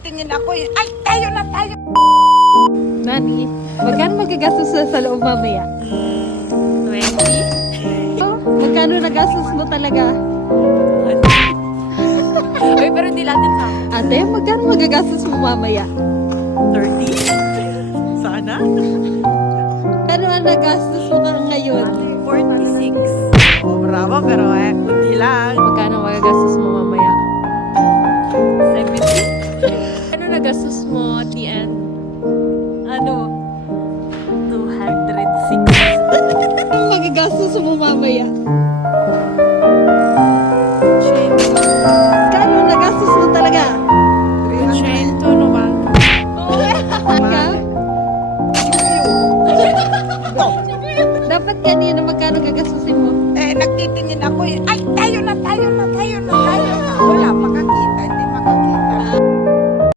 Tingin ako yun. Ay, tayo na tayo. Nani, magkano magagastos sa loob mamaya? 20? Oh, magkano nagastos mo talaga? Uy, pero hindi lahat sa akin. Ate, magkano magagastos mo mamaya? 30? Sana? Pero ang nagastos mo ka ngayon? 46. Oh, bravo, pero kunti lang. Magkano magagastos mo mamaya? 70? Ano nagastos mo, Tian? Ano? 206. Ano magagastos mo mamaya?